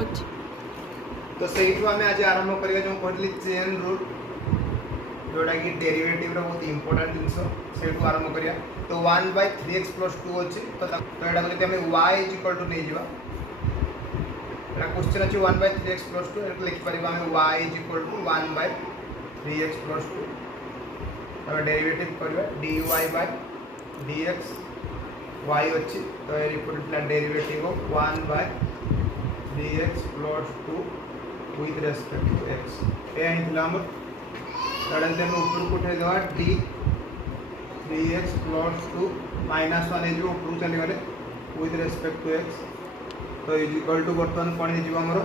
ଅଛି। तो ସେଇଠୁ ଆମେ ଆଜି ଆରମ୍ଭ କରିବା ଯେଉଁ କହିଲି ଚେନ୍ ରୁଲ୍, ଯେଉଁଟାକି ଡେରିଭେଟିଭ୍ର ବହୁତ ଇମ୍ପୋର୍ଟାଣ୍ଟ ଜିନିଷ, ସେଇଠୁ ଆରମ୍ଭ କରିବା। ତ 1/3x + 2 ଅଛି, ତ ଏଇଟାକୁ ଯଦି ଆମେ y = ନେଇଯିବା, ଏଇଟା କ୍ୱେଶ୍ଚନ୍ ଅଛି 1/3x + 2, ଏଇଟା ଲେଖିପାରିବା ଆମେ y = 1/3x + 2। ତାପରେ ଡେରିଭେଟିଭ୍ କରିବା dy/dx, y ଅଛି, ତ ଏ ରିପୋର୍ଟ ଥିଲା derivative of 1/3x + 2 with respect to x। ये ही थिला हमर तडन ते ऊपर को उठे देवा d 3x + 2 -1 हे जो ऊपर चली गले with respect to x। तो इज इक्वल टू वर्तमान कोन हे जीव हमर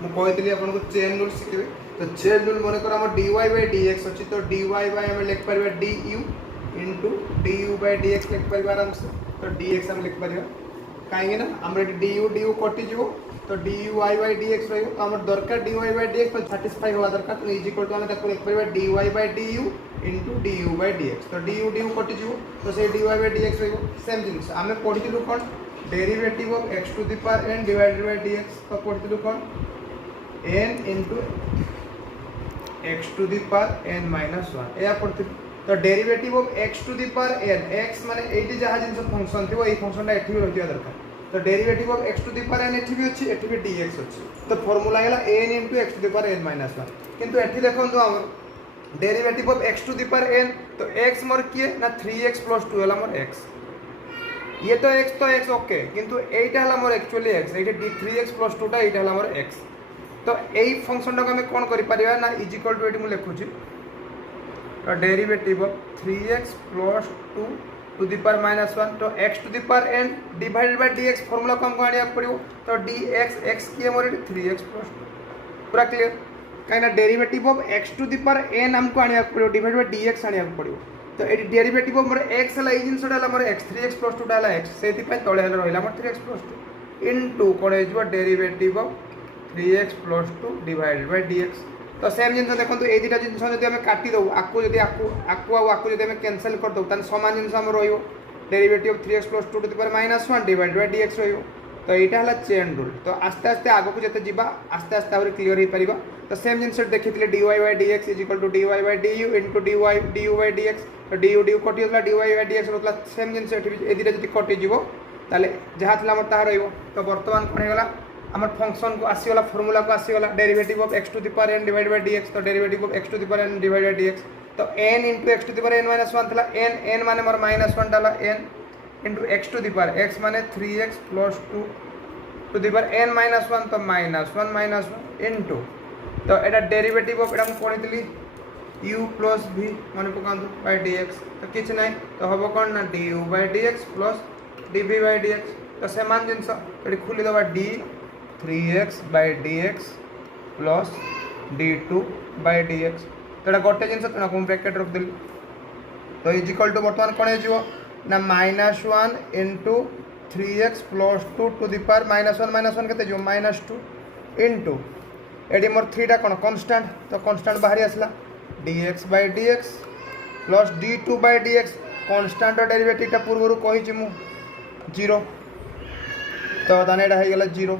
मु कहतली आपन को चेन रूल सिखबे। तो चेन रूल मने कर हमर dy/dx अछि, तो dy बाय हम लिख परबा du du/dx लिख परबा आराम से। तो dx हम लिख परबा काहे ना हमर du कटि जीवो, तो dy/dx रहियो। तो हमर दरकार dy/dx तो सैटिस्फाई होवा दरकार। तो इज इक्वल टू हम ताको लिख परबा dy/du du/dx। तो du कटि जीवो, तो से dy/dx रहियो। सेम जिंस हमें पढितलु कोन derivative of x to the power n divided by dx। तो पढितलु कोन n into x to the power n - 1 या पढितलु। तो derivative of x to the power n, x माने एटी जहा जिंस फंक्शन थिबो, एई फंक्शनटा एठी भी रहिया दरकार। तो derivative of x to the power n एठी भी अछि, एठी भी dx अछि। तो फार्मूला हैला n into x to the power n - 1। किंतु एठी देखंतु हमर derivative of x to the power n, तो x मोर किए ना 3x + 2 हैला मोर x। ये तो x ओके, किंतु एटा हैला मोर एक्चुअली x, एठी 3x + 2 टा एटा हैला मोर x। तो एई फंक्शन टा को हम कोन करि परिबा ना इज इक्वल टू एठी मु लिखुची derivative of 3x + 2 to the power -1, तो x to the power n divided by dx formula को हमको आनिया पड़िबो। तो dx x की मोर 3x + 2 पूरा क्लियर। काइना derivative of x to the power n हमको आनिया पड़िबो, डिवाइडेड बाय dx आनिया पड़िबो। तो एटी डेरिवेटिव ऑफ मोर x हला ई जिंसटा हला मोर x 3x + 2 हला x, सेति पय तळे हला रहिला मोर 3x + 2 इनटू कोन हे जो derivative of 3x + 2 divided by dx। तो सेम जिंस देखंतु ए दिटा जिंस जदि हम काटी दउ, आकु जदि आकु जदि हम कैंसिल कर दउ, तन समान जिंस हम रहियो derivative of 3x + 2 to the power -1 divided by dx रहियो। तो एटा हला चेन रूल। तो आस्ते आस्ते आगो को जते जिबा आस्ते आस्ते आउर क्लियर हे परिबा। तो सेम जिंस देखिथिले dy/dx = dy/du into du/dx। तो du कटि होला, dy/dx होतला सेम जिंस एठी ए दिटा जति कटि जिवो, ताले जहा थिला हमर ताहा रहिबो। तो वर्तमान कोन हे गला हमर फंक्शन को आसी वाला फार्मूला को आसी वाला derivative of x to the power n divided by dx। तो derivative of x to the power n divided by dx, तो n into x to the power n - 1 थिला। n माने मोर -1 डाला, n into x to the power x माने 3x + 2 to the power n - 1, तो -1 - 1 into, तो एटा derivative of एटा हम पढितली u + v माने पकांदु bye dx। तो किछ नै, तो हबो कोन ना du/dx + dv/dx। तो समान जिंस एटी खुली दबा d 3x/dx + d2/dx। तो एटा गोटे जिंस तो हम ब्रैकेट रख देली। तो इज इक्वल टू वर्तमान कोन हे जिवो ना -1 into 3x + 2 to the power -1 - 1 केते जो -2 into एडी मोर 3 टा कोन कांस्टेंट। तो कांस्टेंट बाहरी आसला dx/dx + d2/dx। कांस्टेंट डेरिवेटिव टा पूर्वरु कहिछि मु 0, तो ताने एटा हे गेला 0।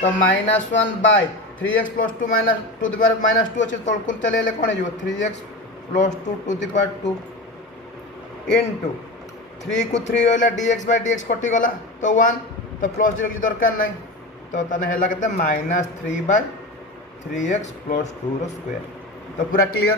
तो -1/3x + 2 - टू द पावर -2 अछि, तळकु चले ले कोन जो 3x + 2 to the power 2 into 3 को 3 होला dx/dx कटि गला, तो 1, तो प्लस 0 कि दरकार नै। तो ताने हैला केते -3/3x + 2 रो स्क्वायर। तो पूरा क्लियर।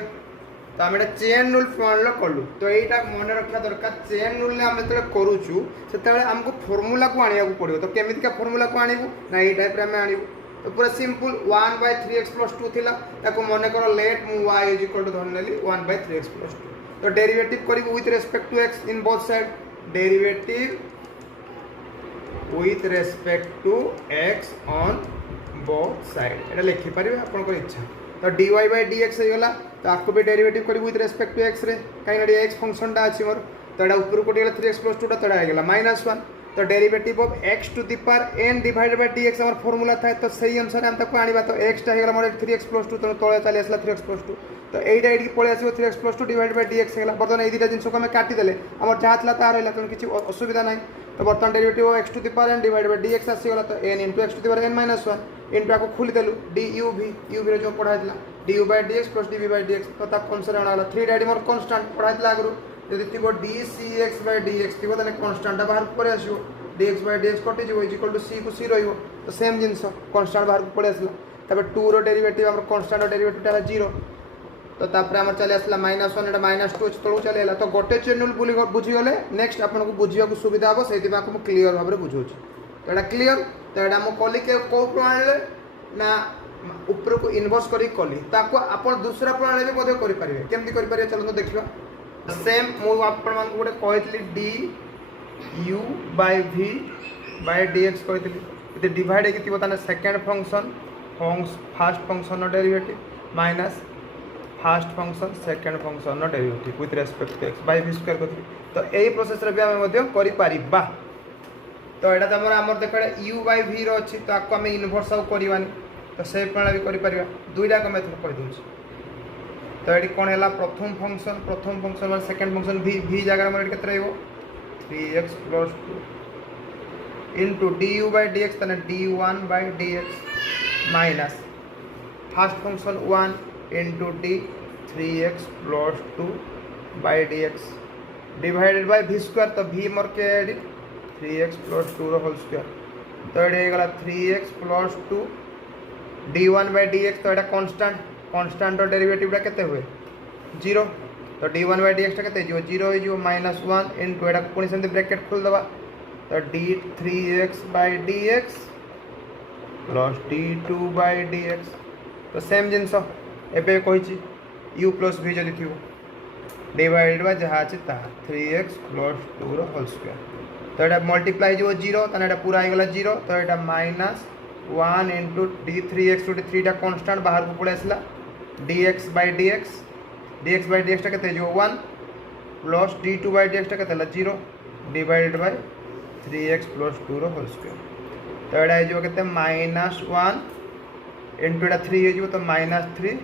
तो हम चेन रूल फॉलो कलु। तो एटा मन रखा दरकार, चेन रूल ने हम जते करूछु सेते हमको फार्मूला को आनिया को पड़ियो। तो केमिति का फार्मूला को आनिबो ना ए टाइप रे हम आनिबो। तो पूरा सिंपल 1/3x + 2 थिला, ताको मन करो लेट मु y = धरनेली 1/3x + 2। तो डेरिवेटिव करिबो with respect to x in both side, derivative with respect to x on both side एटा लिखि परिबे आपन को इच्छा। तो dy/dx हे गला, तो आपको भी डेरिवेटिव करी विथ रेस्पेक्ट टू x रे, काई ना x फंक्शन टा अछि मोर। तो एटा ऊपर को गेला 3x + 2 टा तडा हे गेला -1। तो derivative of x to the power n divided by dx हमर फार्मूला था। तो सही अनुसार हम ताको आनिबा। तो x टा हे गेला मोर 3x + 2, तो तळे चली आसला 3x + 2। तो एटा एडी पळे आसीबो 3x + 2 डिवाइडेड बाय dx हे गेला। बर्तन ए दिटा जिंस को हम काटी देले हमर जहा थला ता रहला, तो किछि असुविधा नै। तो बर्तमान derivative x to the power n divide by dx आसीगला तो n into x to the power n minus 1 into आपको खोली देलु du v रे जो पढ़ाइतला du by dx plus dv by dx तो ता कौन सा रहला 3 डायडी मोर कांस्टेंट पढ़ाइतला आगरु यदि थिबो dcx by dx थिबो तने कांस्टेंट बाहर पड़े आसीबो dx by dx कटि जिवो इज इक्वल टू c को c रहइबो तो सेम जिंस कांस्टेंट बाहर पड़े आसला तबे 2 रो डेरिवेटिव हमर कांस्टेंट रो डेरिवेटिव ता 0 तो तापर हमर चले आसला -1 एटा -2 तळु चले आला तो गोटे चैनल बुझी गले नेक्स्ट आपन को बुझिया को सुविधा हो सेति बा को क्लियर भाबरे बुझौछि तो एटा क्लियर तो एटा हम कॉली के को प्रणाली ना ऊपर को इन्वर्स करी कली ताको आपण दूसरा प्रणाली भी मध्य करि परिबे केमति करि परिबे चलो देखिबा सेम मु आपण मान को कहतली d u by v by dx कहतली इते डिवाइड के तिबो ताने सेकंड फंक्शन फर्स्ट फंक्शन नो derivative minus first function second function नो derivative with respect to x by v square करथि तो एई प्रोसेस रे भी हम मध्य करि परिबा तो एटा तमरा हमर देखडे u by v रो अछि तो आको हम इन्वर्स आउ करिवानी तो से प्रणाली करि परिबा दुईटा को मेथड कहि दोछ तो एडी कोन हैला प्रथम फंक्शन और सेकंड फंक्शन v जगह में केते रहइबो 3x + 2 into du by dx तने d1 by dx minus first function 1 into d 3x + 2 by dx divided by v square तो v मोर के 3x + 2 रो होल स्क्वायर तो एडी गला 3x + 2 d1 by dx तो एटा कांस्टेंट रो डेरिवेटिव टा केते हुए 0 तो d1 by dx टा केते जो 0 हो जो -1 इनटू एटा पुनी सेंति ब्रैकेट खोल दबा तो d3x by dx plus d2 by dx तो सेम जिंस एबे कहिची u + v जदि थिबो डिवाइडेड बाय जहा अछि ता 3x + 2 रो होल स्क्वायर तो एटा मल्टीप्लाई जो 0 तने एटा पूरा आइ गला 0 तो एटा -1 इंटू d3x टू d3 टा कांस्टेंट बाहर को पड़े आसला dx by dx टा केते जो 1 प्लस d2 by dx टा केते 0 डिवाइडेड बाय 3x + 2 रो होल स्क्वायर तो एटा जो केते -1 इंटू एटा 3 हो जो तो -3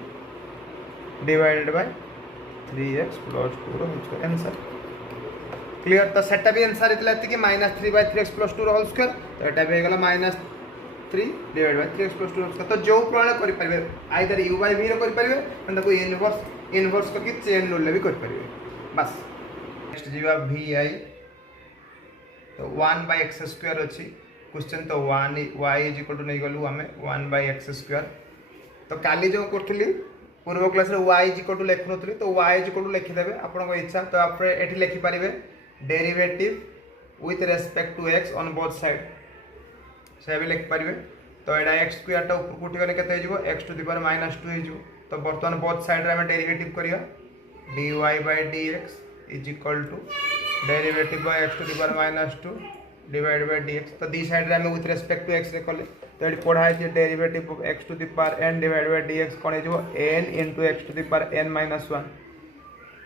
डिवाइडेड बाय 3x + 2 रो होल स्क्वायर आंसर क्लियर तो सेटा भी आंसर इतला कि -3/3x + 2 रो होल स्क्वायर तो एटा भी गला -3 डिवाइड बाय 3x + 2 तो जो प्रणाली करि परिबे आइदर u by v रो करि परिबे न ताको इन्वर्स करके चेन रूल भी करि परिबे बस नेक्स्ट जीवा vi तो 1/x² अछि क्वेश्चन तो 1 y = नै गलु हमें 1/x² तो काली जो करथली पूर्व क्लास रे y = लेख नथली तो y = लिखि देबे आपन को इच्छा तो आप एठी लिखि परिबे derivative with respect to x on both side से भी लिख पारे तो एटा x² टा ऊपर को उठी गले केते हिजबो x टू द पावर -2 हिजबो तो बर्तमान बोथ साइड रे हम डेरिवेटिव करिया dy by dx is equal to derivative by x to the power -2 divide by dx तो दी साइड रे हम विथ रेस्पेक्ट टू x रे कले तो एटी पढ़ा है derivative of x to the power n divide by dx कोन हिजबो n * x to the power n - 1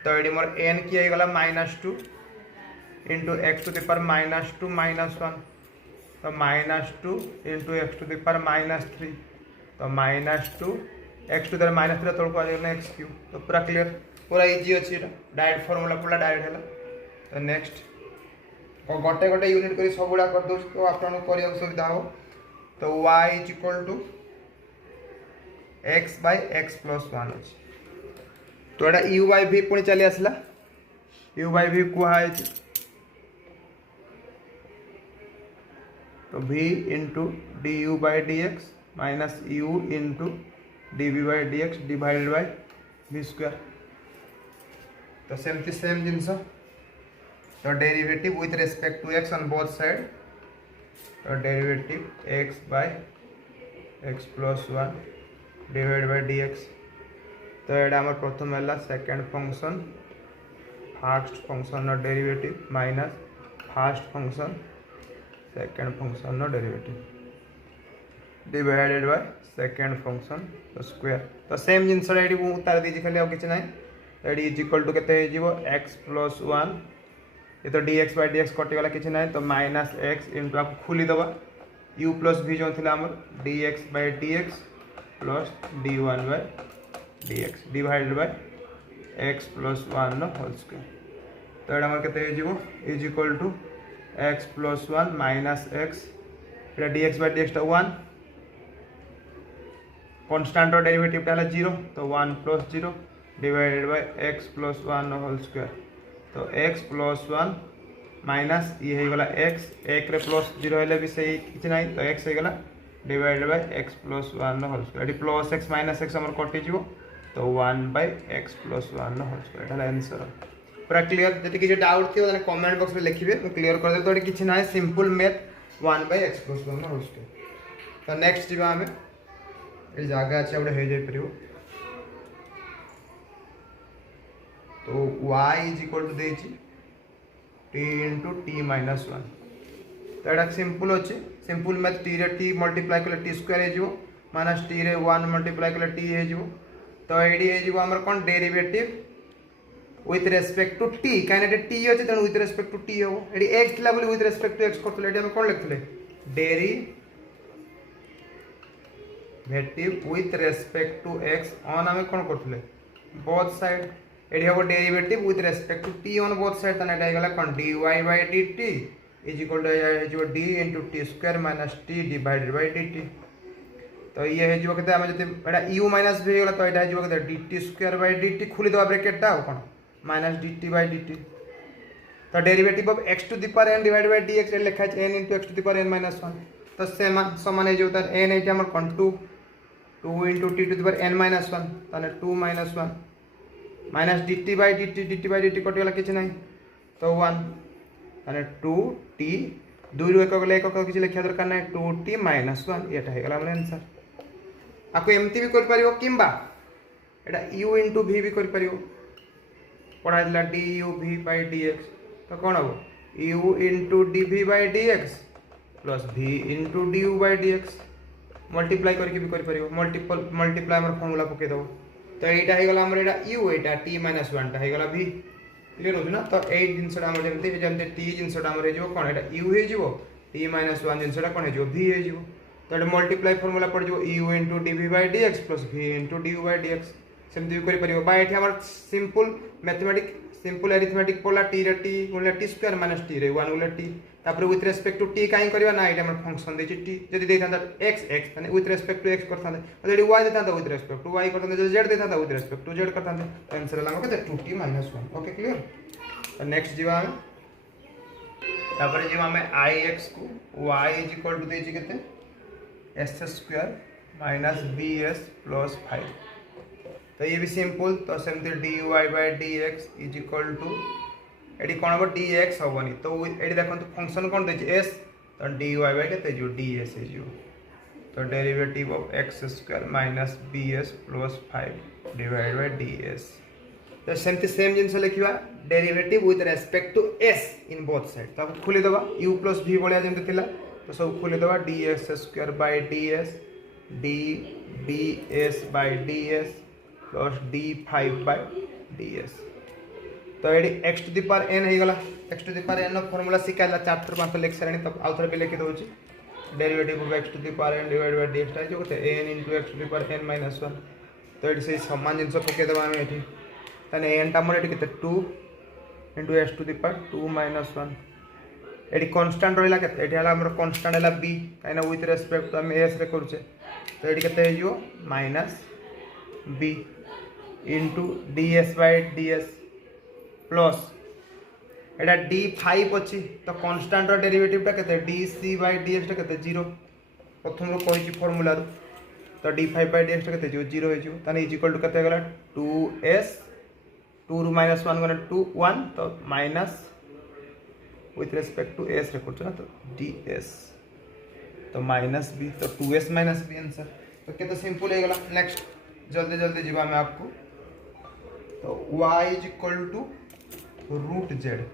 तो एटी मोर n की आइ गला -2 * x टू द पावर -2 - 1 तो -2 into x to the power -3 तो -2 x टू द पावर -3 तोड़ को आ जाएगा x³ तो पूरा क्लियर पूरा इजी अछि डायरेक्ट फार्मूला पूरा डायरेक्ट हैला तो नेक्स्ट और गोटे गोटे यूनिट करी सबुडा कर दो तो आपन करिया सुविधा हो तो y = x by x + 1 अछि तो एटा u by v पुनी चली आसला u by v को है तो v into du by dx minus u into dv by dx divided by v square तो सेम जिनस तो derivative with respect to x on both side तो derivative x by x + 1 divided by dx तो एटा हमर प्रथम हैला second function first function नो derivative minus first function second function नो derivative divided by second function तो स्क्वायर तो सेम जिनस एडी उतार दीजी खाली और किछ नै एडी इज इक्वल टू केते हिजबो x + 1 ये तो dx by dx कटि गला किछ नै तो -x इनटू आप खुली दबा u + v जो थिला हमर dx by dx plus d1 by dx divided by x + 1 नो होल स्क्वायर तो एडा हमर केते हिजबो is equal to x plus 1 minus x এটা dx by dx টা 1 कॉन्स्टेंट और डेरिवेटिव टा 0 तो 1 plus 0 divided by x plus 1 whole square तो x प्लस 1 माइनस ये हो गला x 1 रे प्लस 0 हेले भी सही किछ नाही तो x हो गला divided by x plus 1 whole square एटी प्लस x माइनस x हमर कटि जीवो तो 1 by x plus 1 whole square एटा आंसर पूरा क्लियर जति किछ डाउट थियो ताने कमेंट बॉक्स में लिखिबे मैं क्लियर कर दे तो किछ नाही simple math 1 by x plus 1 whole square तो नेक्स्ट जीवा हमें ये जगह अच्छे गोटे हो जाए परियो तो y इज इक्वल टू देछि t into t minus 1 तो एटा सिंपल अछि सिंपल मैथ t रे t मल्टीप्लाई कले t स्क्वायर हे जिवो माइनस t रे 1 मल्टीप्लाई कले t हे जिवो तो एडी हे जिवो हमर कोन derivative with respect to t काने t अछि तन विथ रेस्पेक्ट टू t हो एडी x level with respect to x करथले एडी हम कोन लिखथले derivative with respect to x on हमें कौन करथले both side एडी हबो derivative with respect to t on both side तने एटा गला कोन dy by dt is equal to जो d into t square minus t divided by dt तो ये है जो कहते हम जति एटा u minus v गला तो एटा जो कहते dt square by dt खुली दो ब्रैकेट टा कोन minus dt by dt तो derivative of x to the power n divided by dx रे लिखा है n into x to the power n minus 1 तो समान है जो त n एटा हमर कोन 2 into t to the power n minus 1 ताने 2 minus 1 minus dt by dt कटि वाला किछ नाही तो 1 ताने 2t 2 रो एक गले एक किछ लिखा दरकार नाही 2t minus 1 एटा हे गला हमर आंसर आपको एमती भी कर परियो किंबा एटा u into v भी कर परियो पढ़ा दिला du v by dx तो कोन हो u into dv by dx plus v into du by dx multiply करके भी कर परियो मल्टीप्लाई हमर फार्मूला पके दो तो एटा हे गला हमर एटा u एटा t - 1 टा हे गला v क्लियर हो ना तो 8 जिनसडा हमर जेमते t जिनसडा हमर हे जो कोन एटा u हे जिवो t - 1 जिनसडा कोन हे जो v हे जिवो तो एटा मल्टीप्लाई फार्मूला पड़ जिवो u * dv / dx + v * du / dx सेमति भी कर परियो बा एठी हमर सिंपल मैथमेटिक सिंपल अरिथमेटिक पोला t रे t गुणले t स्क्वायर माइनस t रे 1 गुणले t तापर विथ रेस्पेक्ट टू t काई करबा ना एटा हमर फंक्शन देछि t जदि देथांता x x तने विथ रेस्पेक्ट टू x करथांते जदि y देथांता विथ रेस्पेक्ट टू y करथांते जदि z देथांता विथ रेस्पेक्ट टू z करथांते आंसर ला हमके 2t - 1 ओके क्लियर तो नेक्स्ट जीवा में तापर जीवा में ix को y = देछि केते s² - bs + 5 तो ये भी सिंपल तो सेमते dy by dx = एडी कोन हो dx होबनी तो एडी देखन तो फंक्शन कोन देछि s तो dy by केते जो ds है जो तो derivative of x² - bs + 5 divide by ds तो सेमते सेम जिंस लिखिबा derivative with respect to s in both side तो खुली दबा u + v बोलिया जेंते थिला तो सब खुली दबा dx² by ds dbs by ds plus d5 by ds तो एडी x to the power n हे गला x to the power n नो फार्मूला सिकाला चैप्टर 5 तो लेक्चर आनी तब आउथर पे लिखि दोछि derivative of x to the power n divide by dx टा जो होते n into x to the power n minus 1 तो एडी से समान जिंस पके दबा हम एठी तने n टा मोर एठी केते 2 into x to the power 2 minus 1 AD constant रहला केते एठी हला हमर कांस्टेंट हला b काइना विथ रेस्पेक्ट टू हम s रे करछे तो एडी केते हे जो minus b into ds by ds plus iota d5 अछि तो कांस्टेंट रो डेरिवेटिव टा केते dc by ds टा केते 0 प्रथम रो कहि फार्मूला रो तो d5 by ds टा केते 0 हे जो तने इज इक्वल टू केते गला 2s 2 रो -1 गने 2 1 तो minus with respect to s रे करछ ना तो ds तो माइनस b तो 2s - b आंसर तो केते सिंपल हे गला नेक्स्ट जल्दी जल्दी जीवा में आपको तो y = √z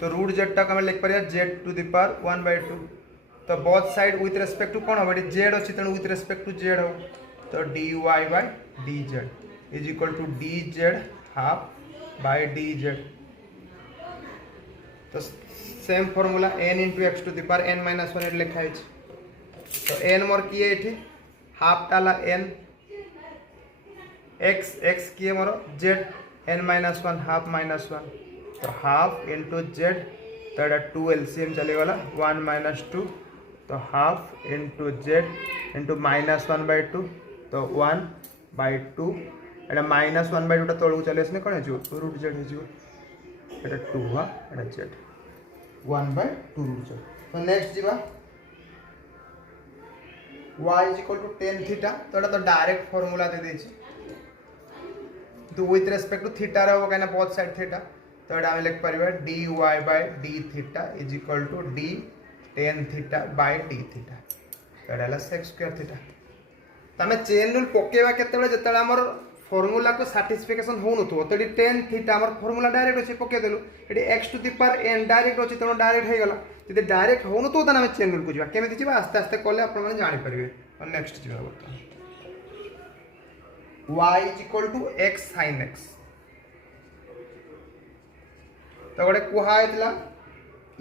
तो √z टा हम लिख परिया z to the power 1/2 तो both side with respect to कोन हो z अछि तण विथ रेस्पेक्ट टू z हो तो dy by dz = dz half by dz तो same formula n into x to the power n - 1 लिखा है तो n मोर की एठी हाफ टाला n x किए मोर z n - 1 हाफ -1 तो हाफ into z तो यहाँ 2 एलसीएम चलीगला 1 माइनस 2 तो हाफ इंटू जेड इंटू -1/2 तो 1/2 एटा -1/2 तौक चले आसने कौन हो रूट जेड हो 2 हाँ एटा जेड 1/2 रूट जेड। तो नेक्स्ट जीवा y is equal to tan theta तो एटा तो डायरेक्ट फार्मूला दे देछि तो विथ रेस्पेक्ट टू थीटा रे हो कना बोथ साइड थीटा तो एटा हम लिख परिबा dy d theta is equal to d tan theta d theta तो एटा sec स्क्वायर थीटा तमे चेन रूल पकेवा केतेबे जतेबे हमर फार्मूला को सैटिस्फिकेशन हो नथो तो tan थीटा हमर फार्मूला डायरेक्ट अछि पके देलु एटी x to the power n direct अछि तो डायरेक्ट हे गेला यदि डायरेक्ट हो नथो त हम चेन रूल को जिबा केमिति जिबा आस्ते आस्ते कोले आपण माने जानि परिबे और नेक्स्ट जिबा बता y is equal to x sin x तो गोटे कुहा हेतला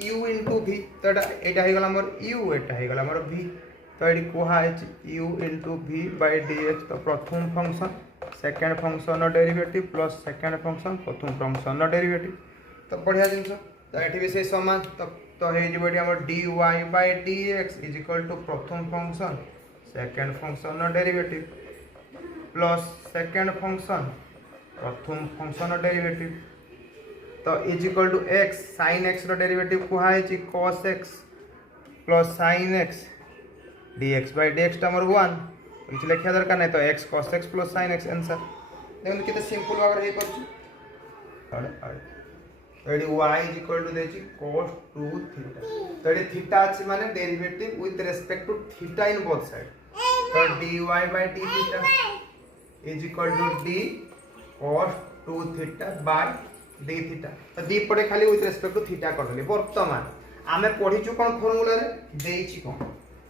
u into v तो एटा हे गला हमर u एटा हे गला हमर v तो एटी कुहा है u into v by dx तो प्रथम function second function derivative plus second function प्रथम फंक्शन डेरिवेटिव तो बढ़िया जिनस तो एटी भी से समान तो हे जिवो एटी हमर dy by dx is equal to प्रथम function second function derivative plus second function प्रथम फंक्शन डेरिवेटिव तो is equal to x sin x रो डेरिवेटिव कुहा है cos x plus sin x dx by dx टा हमर 1 etch लिखा दरकार नहीं तो x cos x plus sin x answer देखो कितना सिंपल भाव रे परछु तो एडी y इज इक्वल टू देछि cos 2 थीटा तो एडी थीटा अछि माने derivative with respect to theta in both side तो dy by d theta is equal to d cos 2 theta by d theta तो दी पड़े खाली विथ रिस्पेक्ट टू थीटा कर देले वर्तमान आमे पढिचु कोन फार्मूला रे देइछि कोन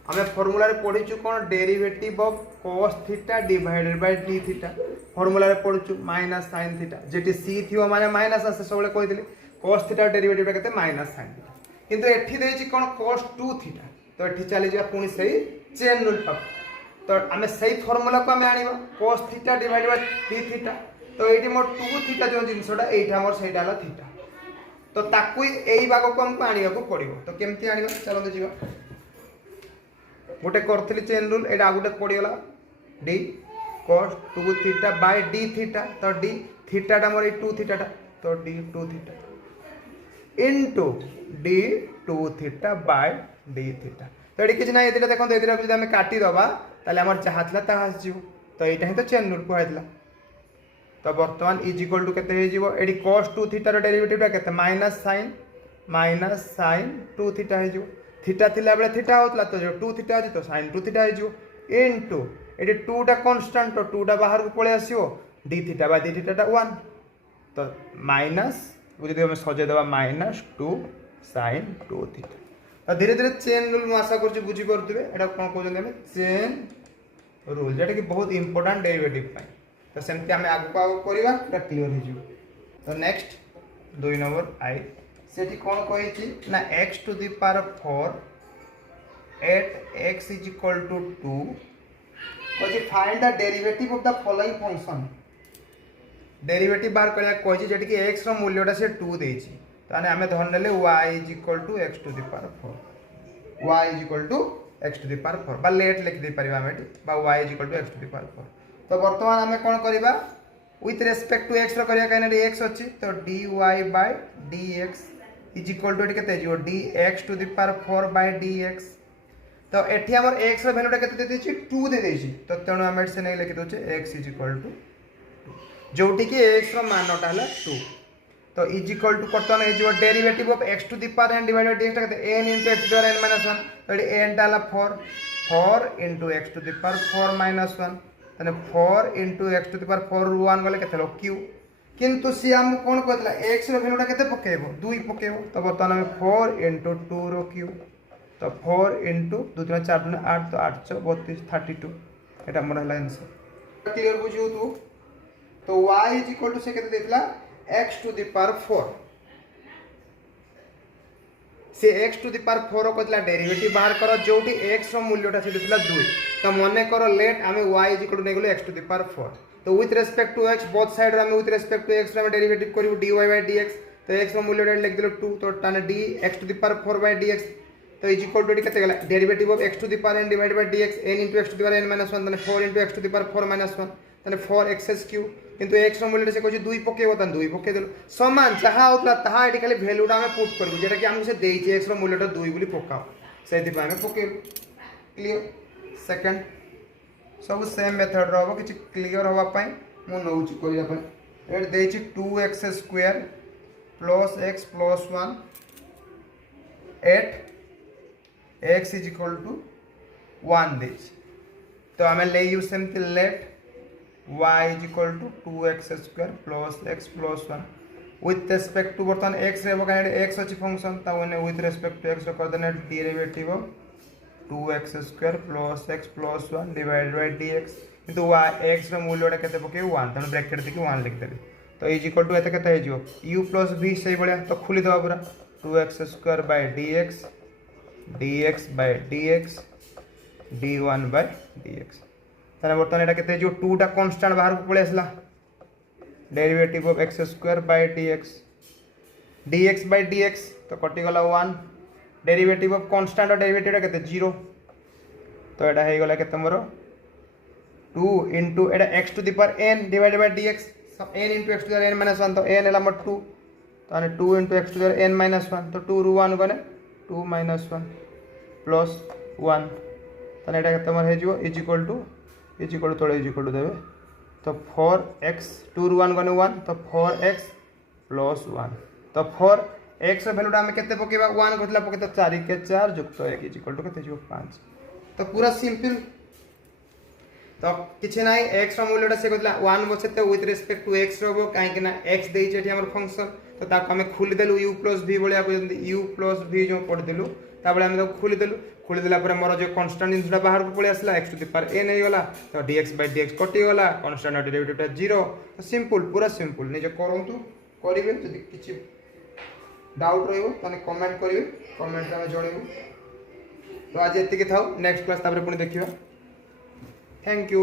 आमे फार्मूला रे पढिचु कोन derivative of cos theta divided by d theta formula रे पढिचु माइनस sin थीटा जेटी c थियो माने माइनस आसे सबले कहि दिले cos थीटा डेरिवेटिव केते माइनस sin थीटा किंतु एठी देइछि कोन cos 2 थीटा तो एठी चली जा पुनी सही चेन रूल पाप तो आमे सही फार्मूला को आमे आनिबा cos theta divided by d theta तो एठी मोर 2 थीटा जो जिंसडा एठा मोर सेटा ला थीटा तो ताकू एई भाग को हमको आनिबा को पड़िबो तो केमती आनिबा चलो तो जीवा गोटे करथली चेन रूल एटा गोटे पड़ीगला d cos 2 theta by d theta तो d थीटा टा मोर 2 थीटा टा तो d 2 theta into d 2 theta by d theta तो एटी किछ ना एदिरा देखो एदिरा जदि हम काटी दबा ताले हमर चाहा थला ता हस जीव तो एटा ही तो चेन रूल को आइतला तो वर्तमान इज इक्वल टू केते हे जीवो AD cos 2 theta rho derivative टा केते माइनस sin 2 थीटा हे जीवो थीटा थिला बेले थीटा होतला तो जो 2 थीटा अछि तो sin 2 थीटा हे जीवो इनटू एडी 2 टा कांस्टेंट तो 2 टा बाहर को पळे आसीओ d theta by d theta टा 1 तो माइनस जदि हम सजे देबा -2 sin 2 थीटा तो धीरे धीरे चेन रूल मु आशा करछु बुझी परथिबे एटा कोन कहजन हम चेन रूल जेटा कि बहुत इंपोर्टेंट डेरिवेटिव पाई तो सेमती आम आगू करवा क्लीयर हो तो नेक्स्ट 2 नंबर आई से कौन कही ना x to the power 4 at x is equal to 2 कही find the derivative of the following function derivative बाहर करला कही जेटी कि x रो मूल्यटा से 2 देछि ताने हमें धर नेले y is equal to x to the power 4 y is equal to x to the power 4 बा लेट लिख दे परिबा हम बा y is equal to x to the power 4 तो वर्तमान आमे कौन करिबा विथ रेस्पेक्ट टू x रो करिया काने x अछि तो dy by dx is equal to केते जिवो dx to the power 4 by dx तो एठी हमर x रो वैल्यूटा केते दे देछि 2 दे देछि तो तेणु हम एसे नै लिखि दोचे x इज इक्वल टू 2 जोटी कि x रो मानटा हला 2 तो इज इक्वल टू करतन ए जो derivative of x to the power n divided dx केते n into x to the n minus 1 तो n टा हला 4 into x to the power 4 minus 1 तने 4 into x to the power 4 1 गले केते लो q किंतु सी हम कोन कहतला x रो वैल्यूटा केते पकेबो 2 पकेबो तो बर्तमान हम 4 into 2 रो q तो 4 into 2 3 4 2 8 तो 8 32 32 एटा मोर हला आंसर क्लियर बुझियो तो y इज इक्वल टू से केते देतला x टू द पावर 4 से x टू द पावर 4 कहतला डेरिवेटिव बाहर करो जोटी x रो मूल्यटा से देतला 2 तो मने करो लेट आमे y इज इक्वल टू नेगलो x टू द पावर 4 तो with respect to x both side रे आमे विथ रेस्पेक्ट टू x रे आमे डेरिवेटिव करिवो dy by dx तो x मूल्य लिख दिल 2 तो ताने d x to the power 4 by dx तो इज इक्वल टू केते गेला derivative of x to the power n divided by dx n into x to the power n minus 1 ताने 4 into x to the power 4 minus 1 ताने 4x³ किंतु x मूल्य से कहछि 2 पकेबो ताने 2 पके देलो समान जहा होतला तहा एठी खाली वैल्यूटा हम पुट करबो जेटा कि हमको से देइछि x मूल्यटा 2 बोली पकाओ सेति पय हम पके क्लियर सेकंड सब सेम मेथड रहबो किछि क्लियर होबा पय मु नउछि करिया पय eight देइछि 2x² plus x plus 1 at x is equal to 1 देइछि तो हमें ले यू सेमति let y is equal to 2x² plus x plus 1 with respect to बर्तन x रे बकाने x अछि फंक्शन ता ओने with respect to x रो कर देने derivative of 2x² plus x plus 1 divided by dx किंतु y x रो मूल्यटा केते पके 1 तने ब्रैकेट देखि 1 लिख देबे तो इज इक्वल टू एते केते हे जिवो u plus v सही बढिया तो खुली दबा पूरा 2x² by dx dx by dx d1 by dx ताने बर्तन एटा केते जो 2 टा कांस्टेंट बाहर को पळे आसला derivative of x² by dx by dx तो कटि गला 1 डेरिवेटिव ऑफ कांस्टेंट और डेरिवेटिव केते 0 तो एटा हे गला केते मोर 2 into Etah x to the power n divided by dx सब n into x to the power n minus 1 तो n एला मोर 2 ताने 2 into x to the power n minus 1 तो 2 ru 1 गने 2 minus 1 plus 1 ताने एटा केते मोर हे जिवो इज इक्वल टू तळे इज इक्वल टू देबे तो 4x 2 ru 1 गने 1 तो 4x plus 1 तो 4x वैल्यूटा हम केते पकेबा 1 गतला पके 4 के 4 जुक्त 1 इज इक्वल टू केते जो 5 तो पूरा सिंपल तो किछ नाही x रो मूल्यटा से गतला 1 बसेते विथ रिस्पेक्ट टू x रहबो काहे कि ना x देइ छेठी हमर फंक्शन तो ताको हम खुली देलु u + v बलिया को u + v जो पढ देलु ता बळे हम ताको खुली देला पर मोर जो कांस्टेंट जिनटा बाहर को पळे आसला x to the power n हे गला तो dx by dx कटि गला कांस्टेंट डेरिवेटिवटा 0 तो सिंपल पूरा सिंपल निजे करंतु करिवे जदि किछ डाउट रहइबो तने कमेंट करिवे कमेंट रे जणेबो तो आज एति के थाउ नेक्स्ट क्लास तापर पुनी देखिबा थैंक यू।